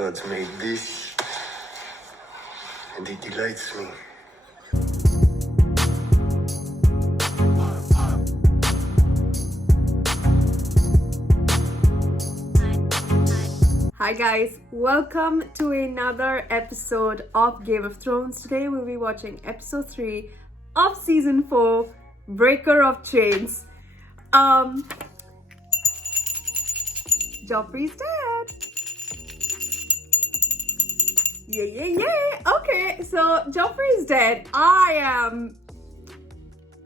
gods made this, and it delights me. Hi guys, welcome to another episode of Game of Thrones. Today we'll be watching episode 3 of season 4, Breaker of Chains. Joffrey's dead. Yay. Okay, so Joffrey's dead. I am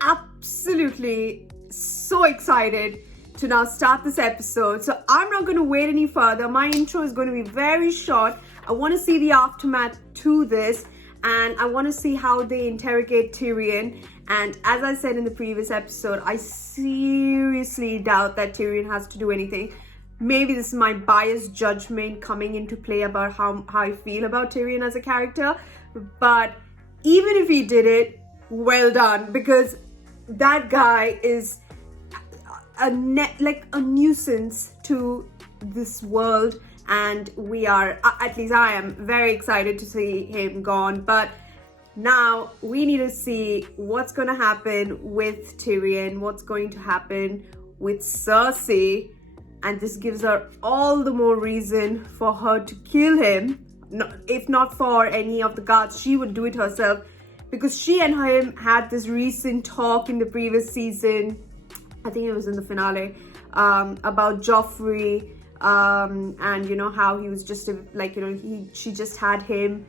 absolutely so excited to now start this episode. So I'm not going to wait any further. My intro is going to be very short. I want to see the aftermath to this, and I want to see how they interrogate Tyrion. And as I said in the previous episode, I seriously doubt that Tyrion has to do anything. Maybe this is my biased judgment coming into play about how I feel about Tyrion as a character. But even if he did it, well done, because that guy is a nuisance to this world, and we are, at least I am, very excited to see him gone. But now we need to see what's going to happen with Tyrion, what's going to happen with Cersei, and this gives her all the more reason for her to kill him. If not for any of the guards, she would do it herself, because she and him had this recent talk in the previous season, I think it was in the finale, about Joffrey, and you know how he was just she just had him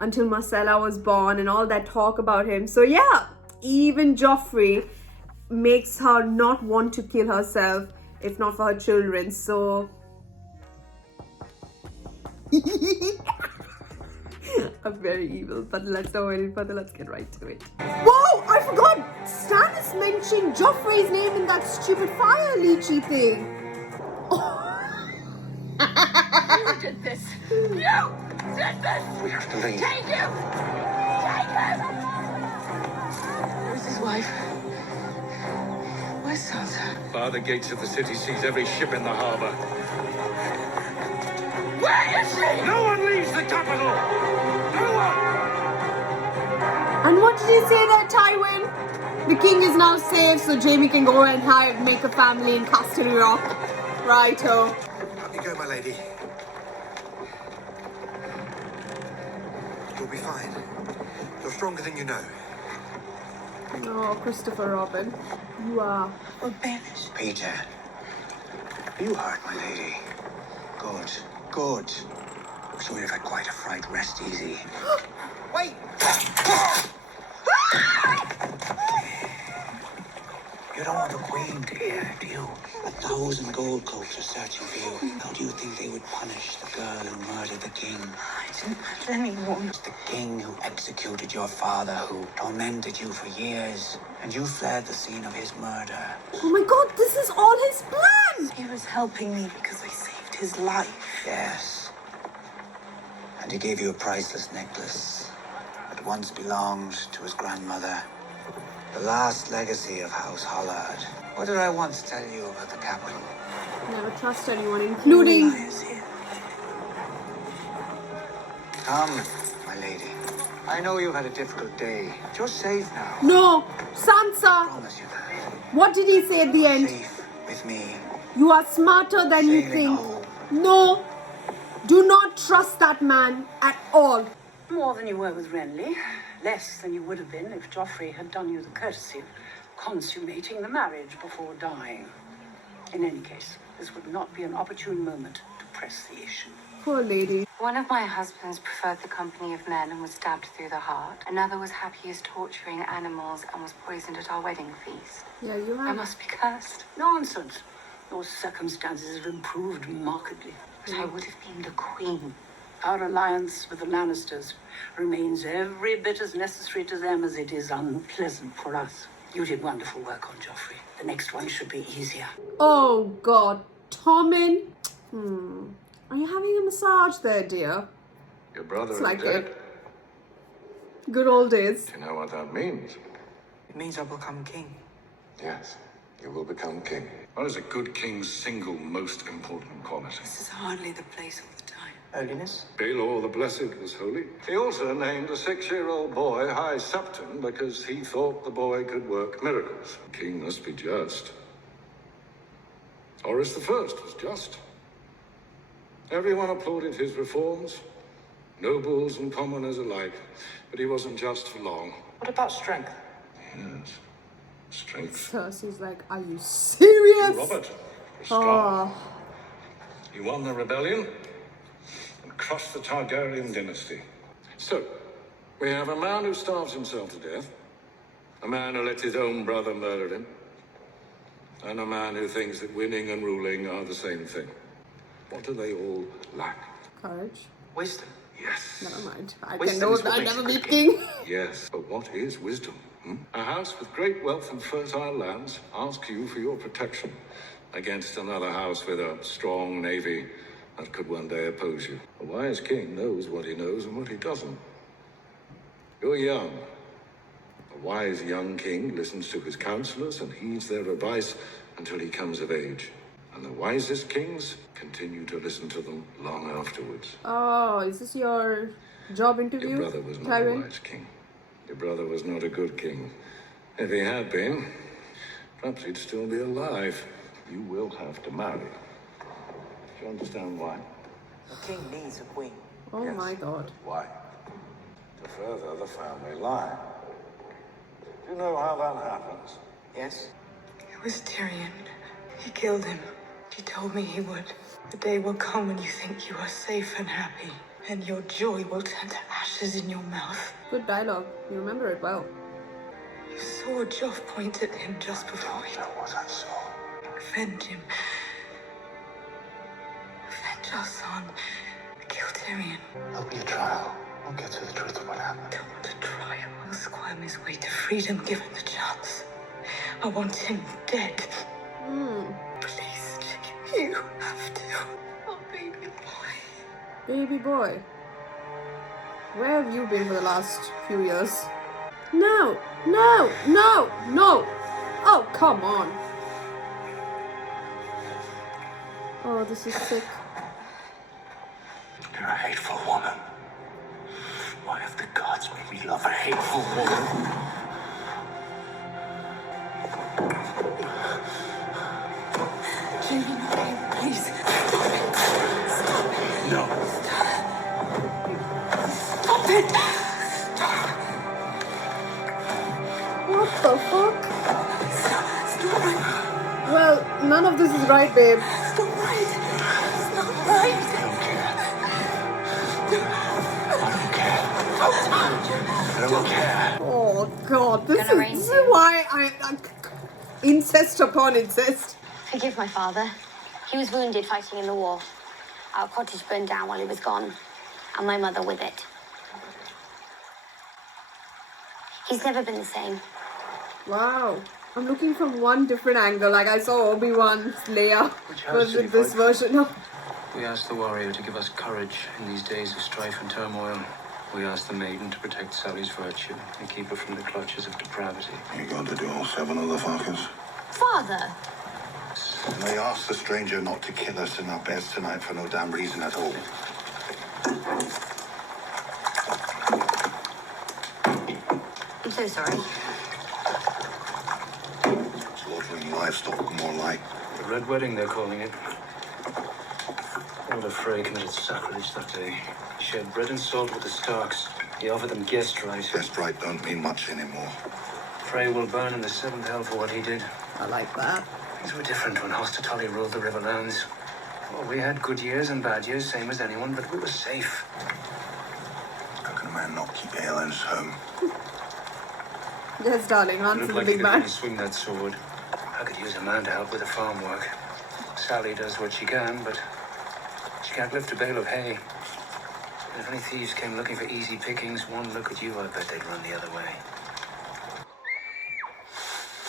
until Marcella was born, and all that talk about him. So yeah, even Joffrey makes her not want to kill herself if not for her children. So I'm very evil, but let's not go any further. Let's get right to it. Whoa! I forgot! Stannis mentioned Joffrey's name in that stupid fire leechy thing. You did this! You did this! We have to leave. Take him! Take him! Where's his wife? Where's Sansa? Bar the gates of the city sees every ship in the harbor. Where is she? No one leaves the capital! No one! And what did he say there, Tywin? The king is now safe, so Jaime can go and make a family in Castle Rock. Righto. Up you go, my lady. You'll be fine. You're stronger than you know. Oh, Christopher Robin. You are. We're banished. Peter, are you hurt, my lady? Good, good. I'm sure you've had quite a fright. Rest easy. Wait! You don't want the Queen to hear, do you? 1,000 gold coats are searching for you. How do you think they would punish the girl who murdered the king? I didn't hurt anyone. It's the king who executed your father, who tormented you for years, and you fled the scene of his murder. Oh my god, this is all his plan! He was helping me because I saved his life. Yes. And he gave you a priceless necklace that once belonged to his grandmother. The last legacy of House Hollard. What did I once tell you about the capital? Never trust anyone, including... Lies here. Come, my lady. I know you've had a difficult day, but you're safe now. No! I Sansa! promise you that. What did he say at the end? Safe with me. You are smarter than you Sailing think. home. No! Do not trust that man at all. More than you were with Renly. Less than you would have been if Joffrey had done you the courtesy of consummating the marriage before dying. In any case, this would not be an opportune moment to press the issue. Poor lady. One of my husbands preferred the company of men and was stabbed through the heart. Another was happiest torturing animals and was poisoned at our wedding feast. Yeah, you I have. must be cursed. Nonsense. Your circumstances have improved markedly. But I would have been the queen. Our alliance with the Lannisters remains every bit as necessary to them as it is unpleasant for us. You did wonderful work on Joffrey. The next one should be easier. Oh god. Tommen? Are you having a massage there, dear? Your brother It's is like dead. it. Good old days. Do you know what that means? It means I'll become king. Yes, you will become king. What is a good king's single most important quality? This is hardly the place or the time. Holiness? Baelor the Blessed was holy. He also named a 6-year-old boy High Septon because he thought the boy could work miracles. The king must be just. Horus I was just. Everyone applauded his reforms, nobles and commoners alike, but he wasn't just for long. What about strength? Yes, strength. Cersei's like, are you serious? Robert was strong. Oh, He won the rebellion and crushed the Targaryen dynasty. So, we have a man who starves himself to death, a man who lets his own brother murder him, and a man who thinks that winning and ruling are the same thing. What do they all lack? courage. Wisdom. Yes. Never mind. I can Wisdom know is what I'll makes never a be good king. Yes, but what is wisdom? A house with great wealth and fertile lands asks you for your protection against another house with a strong navy that could one day oppose you. A wise king knows what he knows and what he doesn't. You're young. A wise young king listens to his counselors and heeds their advice until he comes of age. And the wisest kings continue to listen to them long afterwards. Oh, is this your job interview? Your brother was not Tywin? a wise king. Your brother was not a good king. If he had been, perhaps he'd still be alive. You will have to marry. Do you understand why? A king needs a queen. Oh Yes. my god. Why? To further the family line. Do you know how that happens? Yes? It was Tyrion. He killed him. He told me he would. The day will come when you think you are safe and happy, and your joy will turn to ashes in your mouth. Good dialogue. You remember it well. You saw Joff point at him just before he What I saw. avenge him. Avenge our son. Kill Tyrion. There'll be a trial. We'll get to the truth of what happened. I don't want a trial. He'll squirm his way to freedom given the chance. I want him dead. Please, you have to. Oh, baby boy. Baby boy. Where have you been for the last few years? No, no, no, no. Oh, come on. Oh, this is sick. You're a hateful woman. Why have the gods made me love a hateful woman? Jamie, please. No. Stop it! What the fuck? Stop it! Well, none of this is right, babe. It's not right. It's not right. I don't care. Oh god, this Gonna is rain why I incest upon incest. Forgive my father. He was wounded fighting in the war. Our cottage burned down while he was gone, and my mother with it. He's never been the same. Wow. I'm looking from one different angle. Like I saw Obi-Wan's Leia, but with this version of... We ask the warrior to give us courage in these days of strife and turmoil. We ask the maiden to protect Sally's virtue and keep her from the clutches of depravity. You going to do all 7 of the Falcons? Father! And they asked the stranger not to kill us in our beds tonight for no damn reason at all. I'm so sorry. Slaughtering livestock, more like. The Red Wedding, they're calling it. Elder Frey committed sacrilege that day. He shared bread and salt with the Starks. He offered them guest right. Just right don't mean much anymore. Frey will burn in the 7th hell for what he did. I like that. Things were different when Hostatali ruled the Riverlands. Well, we had good years and bad years, same as anyone, but we were safe. How can a man not keep Aelin's home? Yes, darling, answer Looked the like big he man. couldn't swing that sword. I could use a man to help with the farm work. Sally does what she can, but she can't lift a bale of hay. If any thieves came looking for easy pickings, one look at you, I bet they'd run the other way.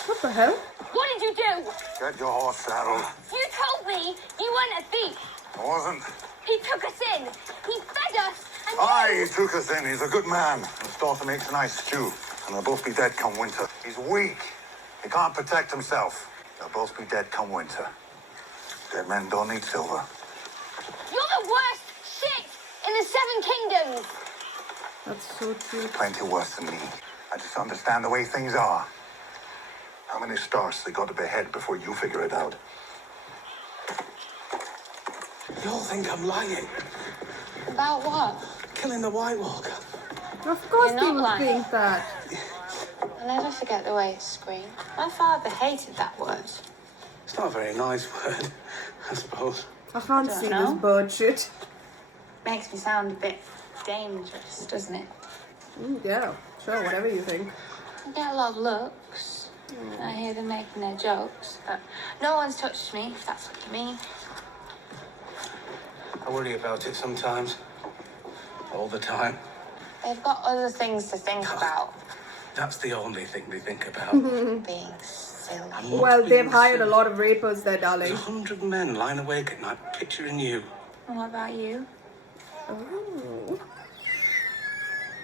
What the hell? What did you do? Get your horse saddled. You told me you weren't a thief. I wasn't. He took us in. He fed us. And Aye, he took us in. He's a good man. His daughter makes a nice stew. And they'll both be dead come winter. He's weak. He can't protect himself. They'll both be dead come winter. Dead men don't need silver. you're the worst shit Seven Kingdoms. That's so true. Plenty worse than me. I just understand the way things are. How many stars they got to behead before you figure it out? You all think I'm lying. About what? Killing the White Walker. Of course You're they not would lying. think that. I'll never forget the way it screamed. My father hated that word. It's not a very nice word, I suppose. I can't Don't see know. this bird shit. Makes me sound a bit dangerous, doesn't it? Yeah, sure, whatever you think. I get a lot of looks. I hear them making their jokes, but no one's touched me, if that's what you mean. I worry about it sometimes. All the time. They've got other things to think about. That's the only thing they think about. Being silly. I'm not Well, being they've hired a silly. lot of rapers there, There's darling. 100 men lying awake at night picturing you. And what about you? Oh.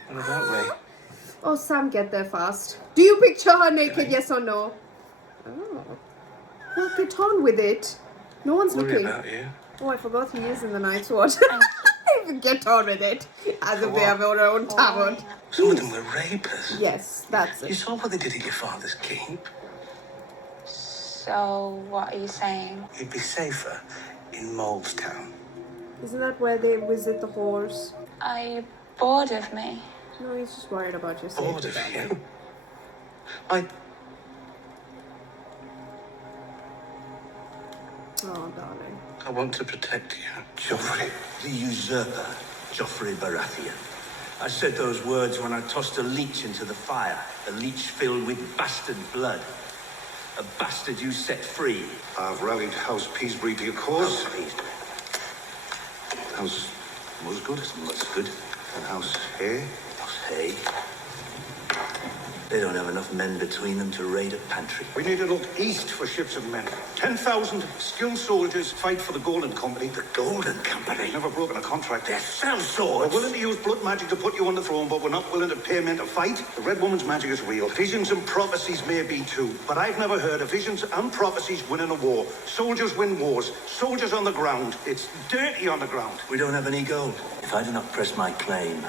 What about me? Oh, Sam, get there fast. Do you picture her naked, yes or no? Oh. Well, get on with it. No one's Worry looking. about you. Oh, I forgot he is in the Night's Watch. Get on with it. As if they what? have their own tavern. Some of them were rapers. Yes, that's You it. saw what they did at your father's keep. So, what are you saying? You'd be safer in Molestown. Isn't that where they visit the horse? Are you bored of me? No, he's just worried about your Bored safety, of darling. you. I Oh, darling. want to protect you. Joffrey, the usurper, Joffrey Baratheon. I said those words when I tossed a leech into the fire, a leech filled with bastard blood. A bastard you set free. I've rallied House Peasbury to your cause. House Peasbury. House Musgood Musgood. and House Hay. House Hay. They don't have enough men between them to raid a pantry. We need to look east for ships of men. 10,000 skilled soldiers fight for the Golden Company. The Golden Company. Never broken a contract. They sell We're swords. willing to use blood magic to put you on the throne, but we're not willing to pay men to fight. The Red Woman's magic is real. Visions and prophecies may be too, but I've never heard of visions and prophecies winning a war. Soldiers win wars. Soldiers on the ground. It's dirty on the ground. We don't have any gold. If I do not press my claim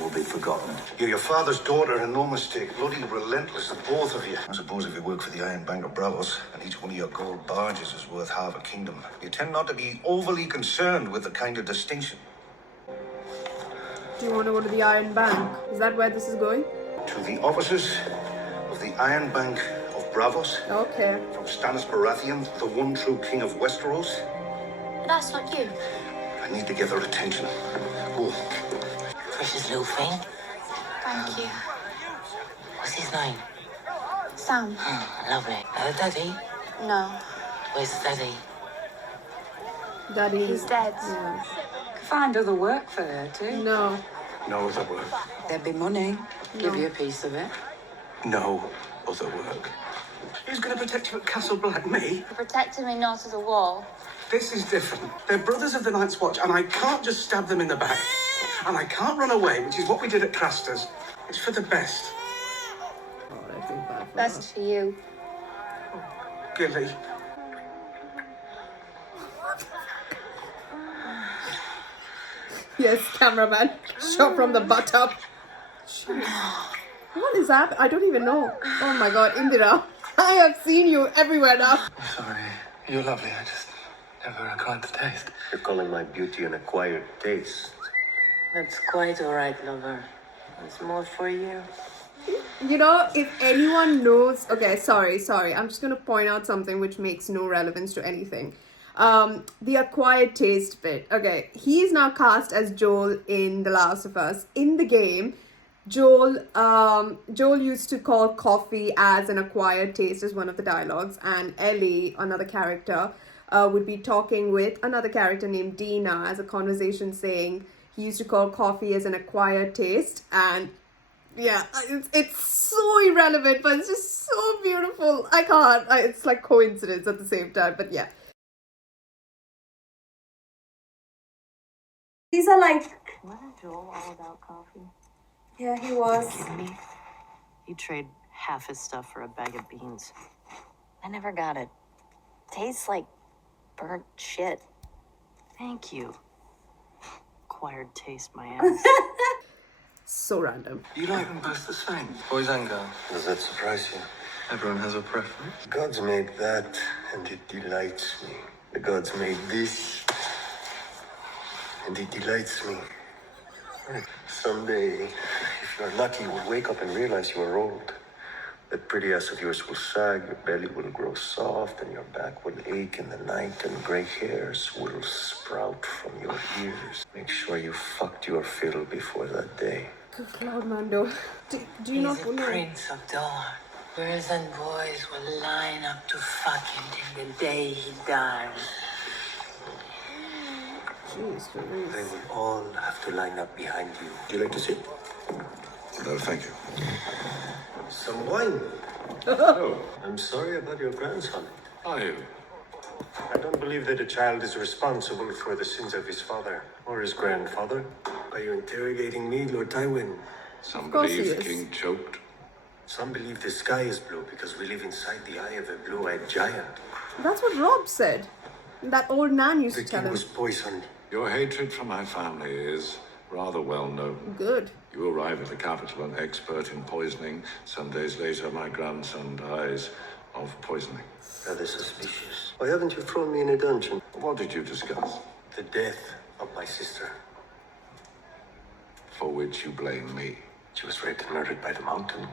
will be forgotten. You're your father's daughter, and no mistake. Bloody relentless, the both of you. I suppose if you work for the Iron Bank of Bravos, and each one of your gold barges is worth half a kingdom, you tend not to be overly concerned with the kind of distinction. Do you want to go to the Iron Bank? Is that where this is going? To the officers of the Iron Bank of Bravos, Okay. from Stannis Baratheon, the one true king of Westeros, But that's not you. I need to get their attention. Go. Precious little thing. Thank you. What's his name? Sam? Lovely. Daddy? No. Where's Daddy? Daddy. He's dead. Yeah. Could find other work for her too. No. No other work. There'd be money. Give No. you a piece of it. No other work. Who's going to protect you at Castle Black? Me? You protected me north of the wall. This is different. They're brothers of the Night's Watch, and I can't just stab them in the back. And I can't run away, which is what we did at Craster's. It's for the best. Oh, I feel bad for Best for you. Gilly. Yes, cameraman. Shot from the butt up. What is that? I don't even know. Oh my god, Indira. I have seen you everywhere now. I'm sorry. You're lovely. I just never acquired the taste. You're calling my beauty an acquired taste. That's quite all right, lover. It's more for you. You know, if anyone knows... Okay, sorry. I'm just going to point out something which makes no relevance to anything. The acquired taste bit. Okay, he is now cast as Joel in The Last of Us. In the game, Joel used to call coffee as an acquired taste as one of the dialogues, and Ellie, another character, would be talking with another character named Dina as a conversation, saying he used to call coffee as an acquired taste. And yeah, it's so irrelevant, but it's just so beautiful. I can't. It's like coincidence at the same time, but yeah. These are like... Wasn't Joel all about coffee? Yeah, he was. Kidding me? He'd trade half his stuff for a bag of beans. I never got it. Tastes like burnt shit. Thank you. acquired taste, my ass. So random. You like them both the same, boys and girls. Does that surprise you? Everyone has a preference. The gods made that, and it delights me. The gods made this, and it delights me. Someday, if you're lucky, you will wake up and realize you are old. That pretty ass of yours will sag, your belly will grow soft, and your back will ache in the night, and gray hairs will sprout from your ears. Make sure you fucked your fiddle before that day. Good Lord, Mando. Do you not He's the know? Prince of Dawn. Girls and boys will line up to fuck him till the day he dies. Jeez, Louise. They will all have to line up behind you. Would you like to sit? No, thank you. Some wine. Oh, I'm sorry about your grandson. Are you? I don't believe that a child is responsible for the sins of his father or his grandfather. Are you interrogating me, Lord Tywin? Some course he believe the is. king choked. Some believe the sky is blue because we live inside the eye of a blue-eyed giant. That's what Rob said. That old man used The to tell king him. was poisoned. Your hatred for my family is rather well known. Good. You arrive at the capital an expert in poisoning. Some days later, my grandson dies of poisoning. Rather suspicious. Why haven't you thrown me in a dungeon? What did you discuss? The death of my sister. For which you blame me. She was raped and murdered by the mountain.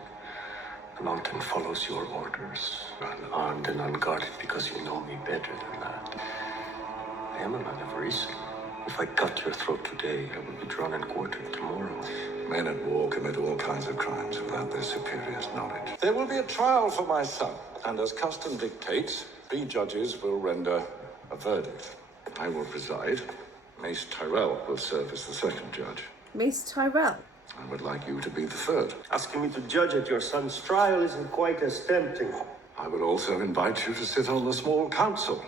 The mountain follows your orders. Unarmed and unguarded because you know me better than that. I am a man of reason. If I cut your throat today, I will be drawn and quartered tomorrow. Men at war commit all kinds of crimes without their superiors' knowledge. There will be a trial for my son, and as custom dictates, 3 judges will render a verdict. I will preside. Mace Tyrell will serve as the second judge. Mace Tyrell. I would like you to be the third. Asking me to judge at your son's trial isn't quite as tempting. I would also invite you to sit on the small council,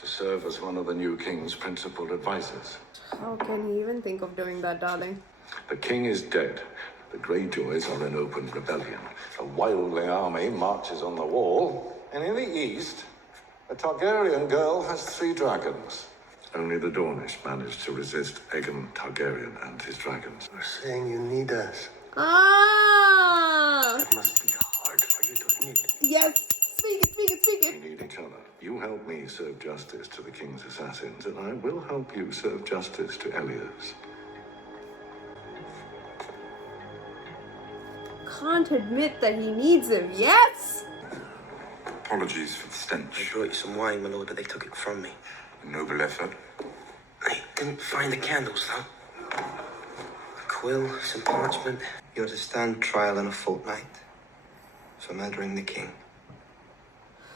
to serve as one of the new king's principal advisors. How can you even think of doing that, darling? The king is dead. The Greyjoys are in open rebellion. A wildling army marches on the wall. And in the east, a Targaryen girl has 3 dragons. Only the Dornish managed to resist Aegon Targaryen and his dragons. You're saying you need us. Ah! That must be hard for you to admit. Yes! Speak it, speak it, speak it! We need each other. You help me serve justice to the king's assassins, and I will help you serve justice to Elias. Can't admit that he needs him. Yes! Apologies for the stench. I brought you some wine, my lord, but they took it from me. A noble effort. I didn't find the candles, though. A quill, some parchment. You're to stand trial in a fortnight for murdering the king.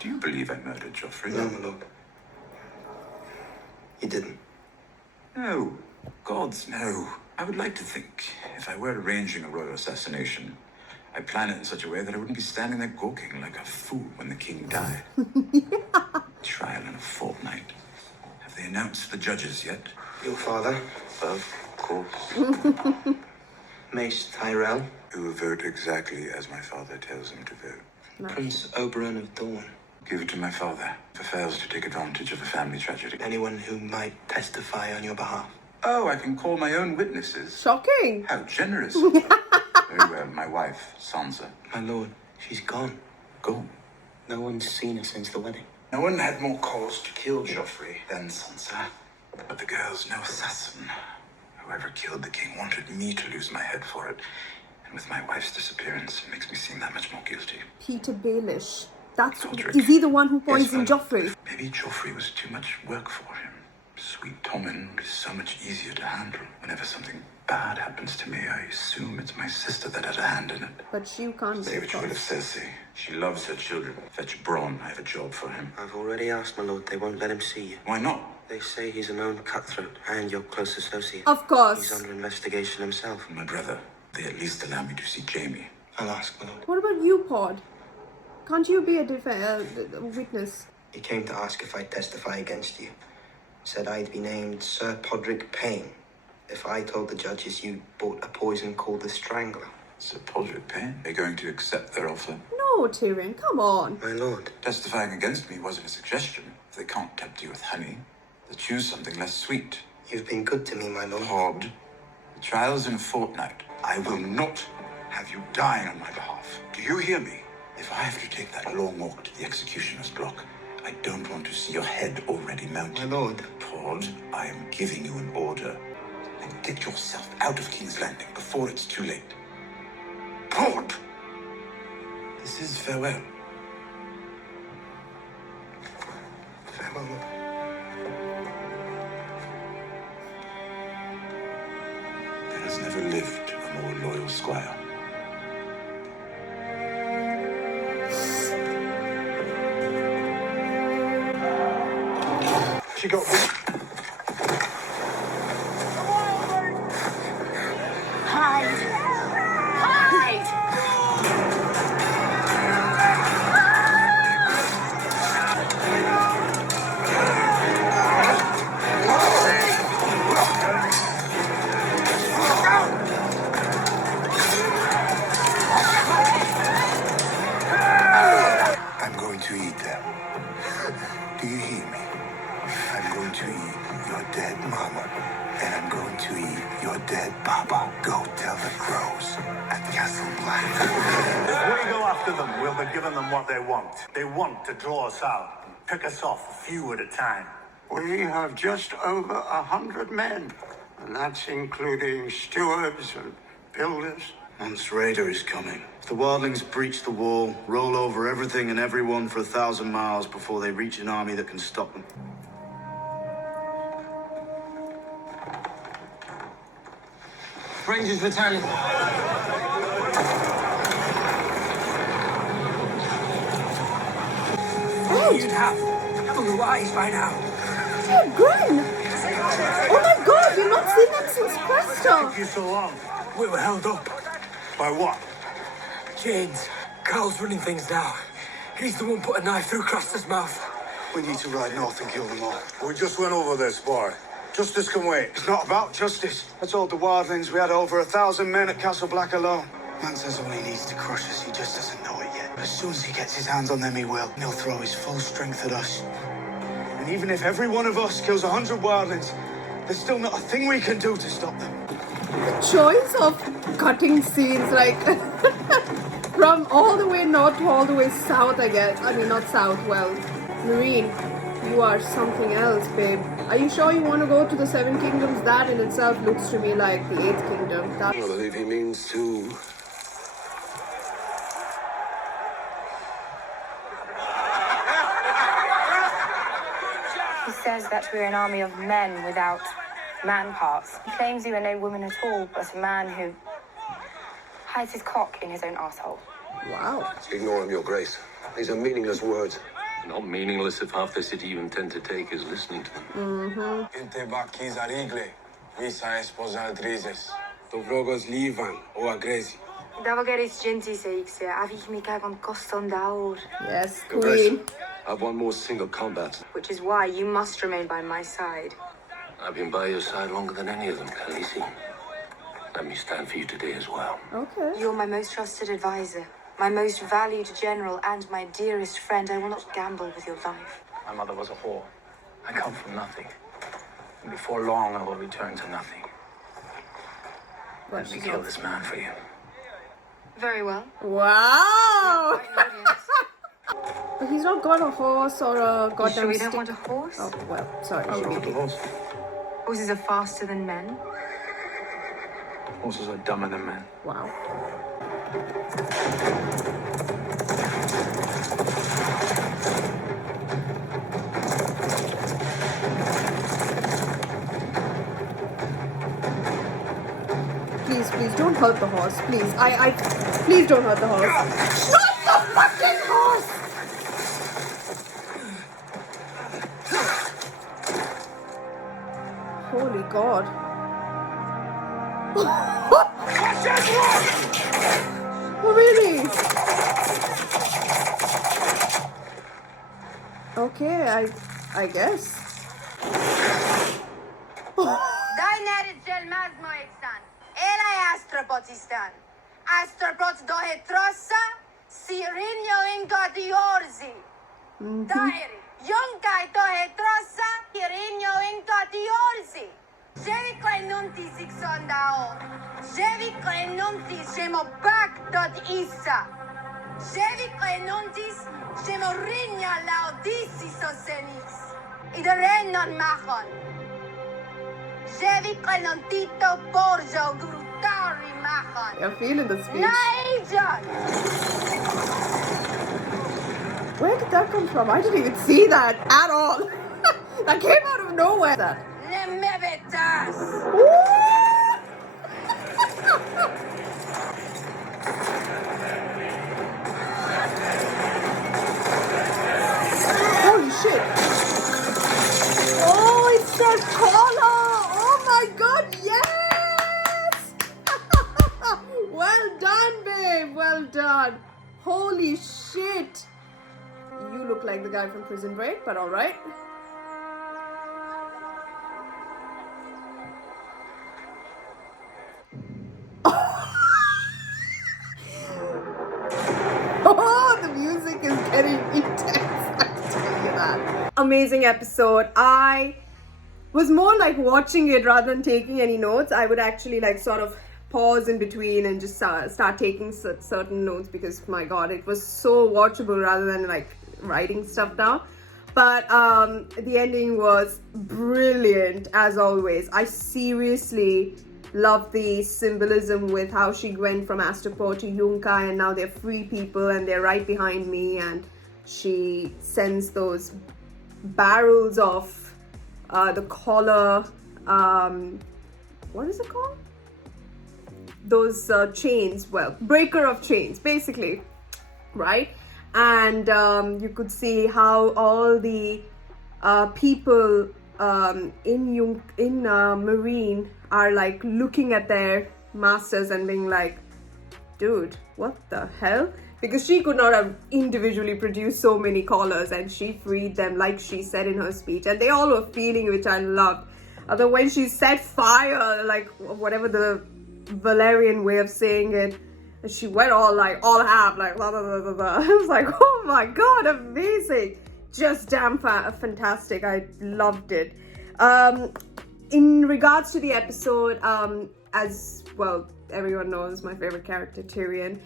Do you believe I murdered Joffrey? No, my lord. You didn't. No. Gods, no. I would like to think, if I were arranging a royal assassination, I'd plan it in such a way that I wouldn't be standing there gawking like a fool when the king died. Trial in a fortnight. Have they announced the judges yet? Your father, Of course. Mace Tyrell, Who will vote exactly as my father tells him to vote. Prince Oberyn of Dawn. Give it to my father, if he fails to take advantage of a family tragedy. Anyone who might testify on your behalf. Oh, I can call my own witnesses. Shocking! How generous. Very well, my wife, Sansa. My lord, she's gone. Go. No one's seen her since the wedding. No one had more cause to kill Joffrey than Sansa. But the girl's no assassin. Whoever killed the king wanted me to lose my head for it. And with my wife's disappearance, it makes me seem that much more guilty. Peter Baelish. That's... Godric. Is he the one who poisoned Yes, Joffrey? Maybe Joffrey was too much work for him. Sweet Tommen is so much easier to handle. Whenever something bad happens to me, I assume it's my sister that had a hand in it. But you can't Say be what you will of Cersei. She loves her children. Fetch Bronn. I have a job for him. I've already asked, my lord. They won't let him see you. Why not? They say he's a known cutthroat and your close associate. Of course. He's under investigation himself. My brother. They at least allow me to see Jamie. I'll ask, my lord. What about you, Pod? Can't you be a witness? He came to ask if I'd testify against you. Said I'd be named Sir Podrick Payne if I told the judges you bought a poison called the Strangler. Sir Podrick Payne? Are you going to accept their offer? No, Tyrion, come on. My lord. Testifying against me wasn't a suggestion. If they can't tempt you with honey, they'll choose something less sweet. You've been good to me, my lord. Pod, the trial's in a fortnight. I will not have you dying on my behalf. Do you hear me? If I have to take that long walk to the executioner's block, I don't want to see your head already mounted. My lord. Pod, I am giving you an order. And get yourself out of King's Landing before it's too late. Pod! This is farewell. Farewell. There has never lived a more loyal squire. She got Hide! Hide! I'm going to eat them. Do you hear me? I'm going to eat your dead mama, and I'm going to eat your dead papa. Go tell the crows at Castle Black. If we go after them, we'll be giving them what they want. They want to draw us out and pick us off a few at a time. We have just over 100 men, and that's including stewards and builders. Mance Raider is coming. If the wildlings breach the wall, roll over everything and everyone for 1,000 miles before they reach an army that can stop them. Rangers battalion. You'd have blue eyes by now. Dear Gwen! Oh my god, we've not seen that since Preston! Took you so long. We were held up. By what? James. Carl's running things now. He's the one put a knife through Craster's mouth. We need to ride north and kill them all. We just went over this, boy. Justice can wait. It's not about justice. I told the wildlings we had over 1,000 men at Castle Black alone. Man says all he needs to crush us, he just doesn't know it yet. As soon as he gets his hands on them, he will. He'll throw his full strength at us. And even if every one of us kills 100 wildlings, there's still not a thing we can do to stop them. The choice of cutting scenes, like, from all the way north to all the way south, I guess. I mean, not south, well, Mereen, you are something else, babe. Are you sure you want to go to the Seven Kingdoms? That in itself looks to me like the Eighth Kingdom. That... I believe he means to. He says that we're an army of men without man parts. He claims we were no woman at all, but a man who hides his cock in his own arsehole. Wow. Ignore him, Your Grace. These are meaningless words. Not meaningless if half the city even tend to take is listening to them. Inte baki za rigle, visa esposa drizes. Dobrogos livan o agresi. Davageris gentis eixe, avich mi cagon coston daur. Yes, Your Grace, queen. I've won more single combats. Which is why you must remain by my side. I've been by your side longer than any of them, Khaleesi. Let me stand for you today as well. Okay. You're my most trusted advisor, my most valued general, and my dearest friend. I will not gamble with your life. My mother was a whore. I come from nothing. And before long, I will return to nothing. Let me kill this man for you. Very well. Wow! But he's not got a horse or a goddamn sure you stick. don't want a horse? Oh, well, sorry. I would want a horse. Horses are faster than men. Horses are dumber than men. Wow. Please don't hurt the horse. Please. Please don't hurt the horse. Not the fucking horse! Holy God. Oh, really? Okay, I guess. Daenerys gelmez moexan. Elay astropotistan. Astropot dohe trossa. Sirinyo ingadiorzi. Daeri. Yunkai dohe trossa. Sirinyo ingadiorzi. Jerry Klenunti Sixondao. Jerry Klenunti Shemo Back dot Isa. Jerry Klenuntis Shemo Rinya Laodisi Sosenis. Iedereen non machon. Jerry Klenontito Borjo Gurutari Machon. You're feeling the speech. Naijan. Where did that come from? I didn't even see that at all. That came out of nowhere. Nemebetas. Holy shit. Oh, it's that collar. Oh my god, yes. Well done, babe. Well done. Holy shit. You look like the guy from Prison Break, but alright. Oh, the music is getting intense. I tell you that. Amazing episode. I was more like watching it rather than taking any notes. I would actually like sort of pause in between and just start taking certain notes because my god, it was so watchable rather than like writing stuff down. But the ending was brilliant as always. I seriously love the symbolism with how she went from Astapor to Yunkai, and now they're free people and they're right behind me, and she sends those barrels of the collar, what is it called? Those chains, well, breaker of chains basically, right? And you could see how all the people in Mereen are like looking at their masters and being like, dude, what the hell? Because she could not have individually produced so many collars, and she freed them like she said in her speech, and they all were feeling, which I loved. Although when she set fire, like whatever the Valerian way of saying it, she went all like all half like blah, blah, blah, blah, blah. I was like, oh my god, amazing, just damn fantastic. I loved it. In regards to the episode, as well, everyone knows my favorite character, Tyrion.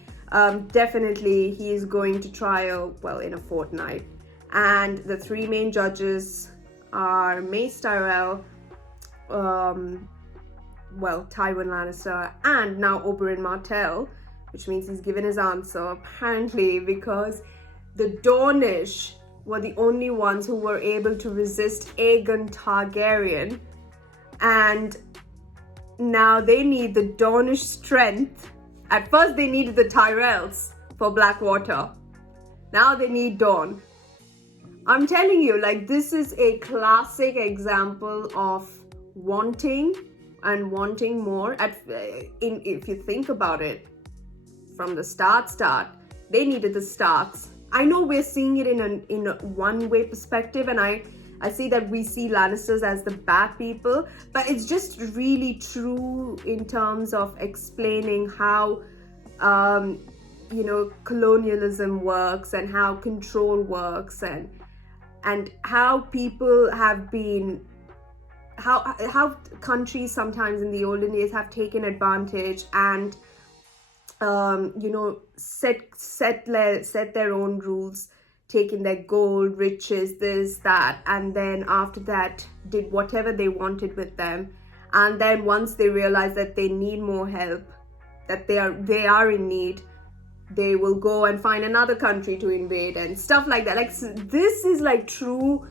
Definitely he is going to trial, well, in a fortnight, and the three main judges are Mace Tyrell, Tywin Lannister, and now Oberyn Martell, which means he's given his answer apparently because the Dornish were the only ones who were able to resist Aegon Targaryen, and now they need the Dornish strength. At first they needed the Tyrells for Blackwater. Now they need Dorne. I'm telling you, like, this is a classic example of wanting and wanting more. If you think about it, from the start, they needed the Starks. I know we're seeing it in a one-way perspective, and I see that we see Lannisters as the bad people, but it's just really true in terms of explaining how colonialism works and how control works, and how people have been, how countries sometimes in the olden days have taken advantage and set their own rules, taking their gold, riches, this, that, and then after that did whatever they wanted with them. And then once they realize that they need more help, that they are in need, they will go and find another country to invade and stuff like that. Like, this is like true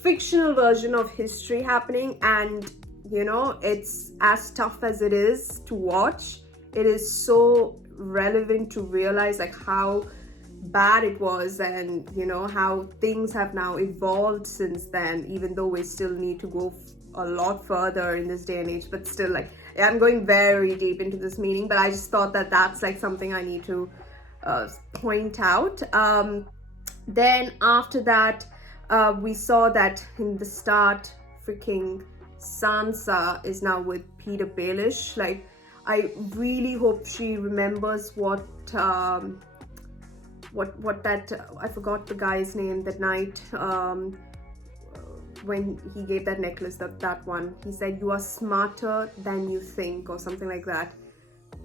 fictional version of history happening, and it's as tough as it is to watch. It is so relevant to realize like how bad it was, and how things have now evolved since then, even though we still need to go a lot further in this day and age. But still, like, I'm going very deep into this meaning, but I just thought that that's like something I need to point out. Then after that, we saw that in the start, freaking Sansa is now with Peter Baelish. Like, I really hope she remembers what that I forgot the guy's name that night, when he gave that necklace, that one, he said, "You are smarter than you think," or something like that.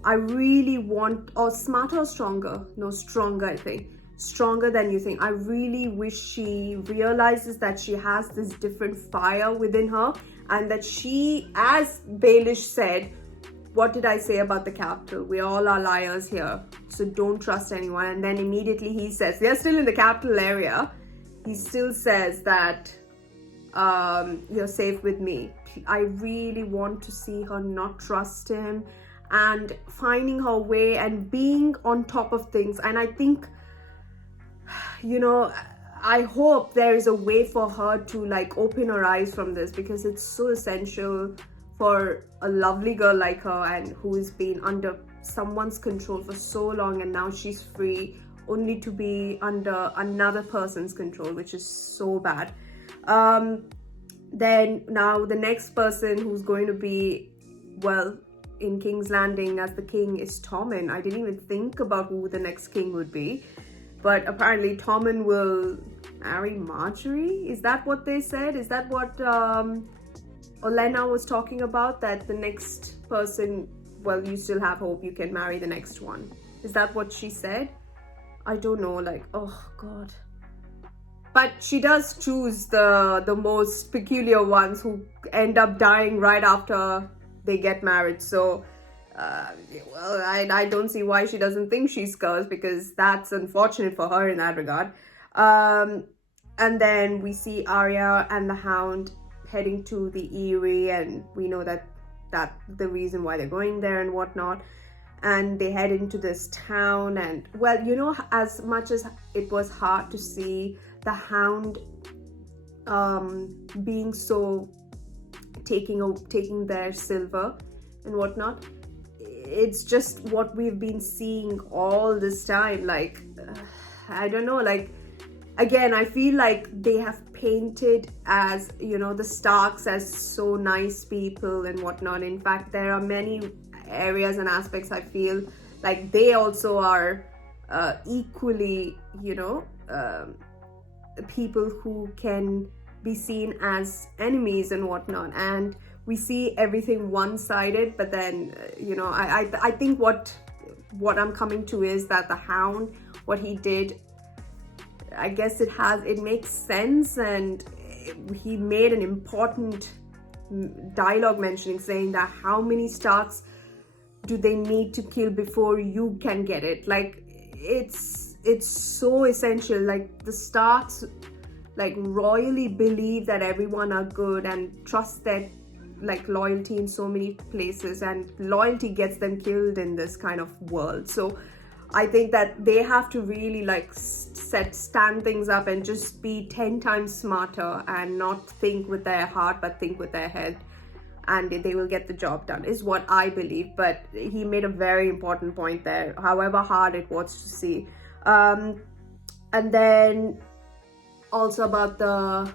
I really want, or smarter or stronger? No, stronger, I think. Stronger than you think. I really wish she realizes that she has this different fire within her, and that she, as Baelish said, what did I say about the capital? We all are liars here, so don't trust anyone. And then immediately he says, they're still in the capital area, he still says that you're safe with me. I really want to see her not trust him and finding her way and being on top of things. And I think, you know, I hope there is a way for her to like open her eyes from this, because it's so essential for a lovely girl like her, and who has been under someone's control for so long, and now she's free only to be under another person's control, which is so bad. Then now the next person who's going to be, well, in King's Landing as the king is Tommen. I didn't even think about who the next king would be, but apparently Tommen will marry Marjorie. Is that what they said? Is that what Olenna was talking about? That the next person, well, you still have hope, you can marry the next one. Is that what she said? I don't know, like, oh god. But she does choose the most peculiar ones who end up dying right after they get married. So well, I don't see why she doesn't think she's cursed, because that's unfortunate for her in that regard. And then we see Arya and the Hound heading to the Eyrie, and we know that the reason why they're going there and whatnot. And they head into this town, and well, you know, as much as it was hard to see the Hound being so taking their silver and whatnot, it's just what we've been seeing all this time. Like I don't know, like, again, I feel like they have painted, as you know, the Starks as so nice people and whatnot. In fact, there are many areas and aspects I feel like they also are equally, you know, people who can be seen as enemies and whatnot. And we see everything one-sided, but then you know, I think what I'm coming to is that the Hound, what he did, I guess it makes sense, and he made an important dialogue mentioning, saying that how many Starks do they need to kill before you can get it? Like, it's so essential. Like, the Starks like royally believe that everyone are good and trust their like loyalty in so many places, and loyalty gets them killed in this kind of world. So I think that they have to really like stand things up and just be 10 times smarter and not think with their heart but think with their head, and they will get the job done, is what I believe. But he made a very important point there, however hard it was to see. And then also about the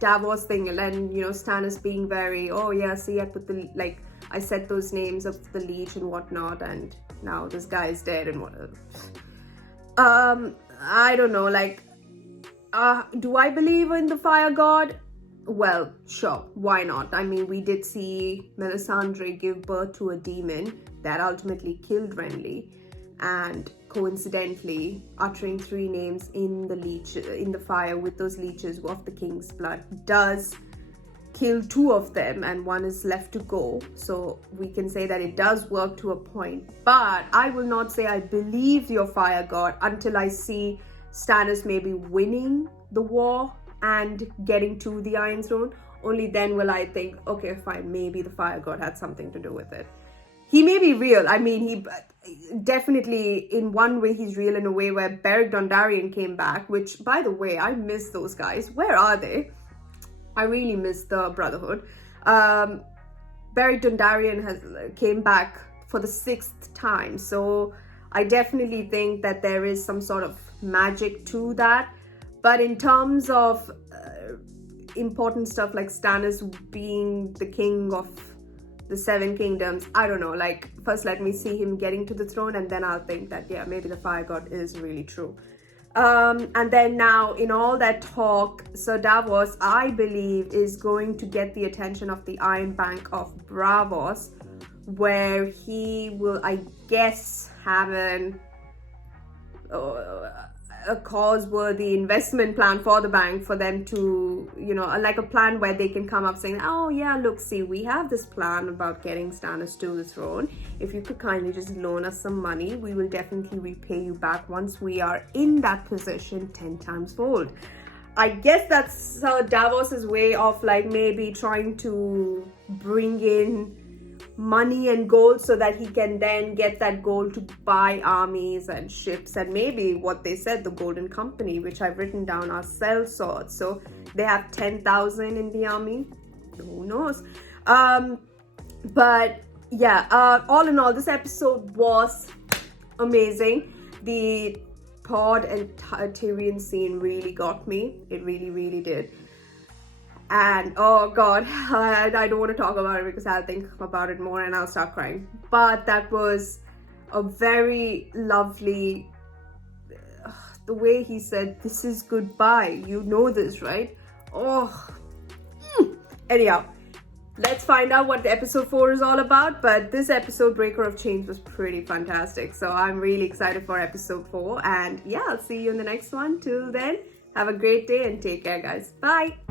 Davos thing, and then, you know, Stannis being very, oh yeah, see, I put the, like, I said those names of the leech and whatnot, and now this guy is dead and whatever. I don't know, like, do I believe in the fire god? Well, sure, why not? I mean, we did see Melisandre give birth to a demon that ultimately killed Renly, and coincidentally uttering 3 names in the fire with those leeches of the king's blood does kill 2 of them, and 1 is left to go. So we can say that it does work to a point, but I will not say I believe your fire god until I see Stannis maybe winning the war and getting to the Iron Throne. Only then will I think, okay, fine, maybe the fire god had something to do with it. He may be real. I mean, he definitely, in one way, he's real, in a way where Beric Dondarrion came back, which, by the way, I miss those guys. Where are they? I really miss the Brotherhood. Beric Dondarrion came back for the 6th time, so I definitely think that there is some sort of magic to that. But in terms of important stuff like Stannis being the king of the 7 kingdoms, I don't know, like, first let me see him getting to the throne, and then I'll think that, yeah, maybe the fire god is really true. And then now in all that talk, Sir Davos, I believe, is going to get the attention of the Iron Bank of Bravos, where he will, I guess, have a cause-worthy investment plan for the bank, for them to, you know, like a plan where they can come up saying, oh yeah, look, see, we have this plan about getting Stannis to the throne. If you could kindly just loan us some money, we will definitely repay you back once we are in that position 10 times fold. I guess that's Davos's way of like maybe trying to bring in money and gold so that he can then get that gold to buy armies and ships, and maybe what they said, the Golden Company, which I've written down, are sell swords. So they have 10,000 in the army. Who knows? But yeah, all in all, this episode was amazing. The Pod and Tyrion scene really got me. It really, really did. And oh god, I don't want to talk about it because I'll think about it more and I'll start crying. But that was a very lovely, the way he said, this is goodbye, you know this, right? Oh, anyhow, let's find out what the episode 4 is all about. But this episode, Breaker of Chains, was pretty fantastic, so I'm really excited for episode 4. And yeah, I'll see you in the next one. Till then, have a great day and take care, guys. Bye.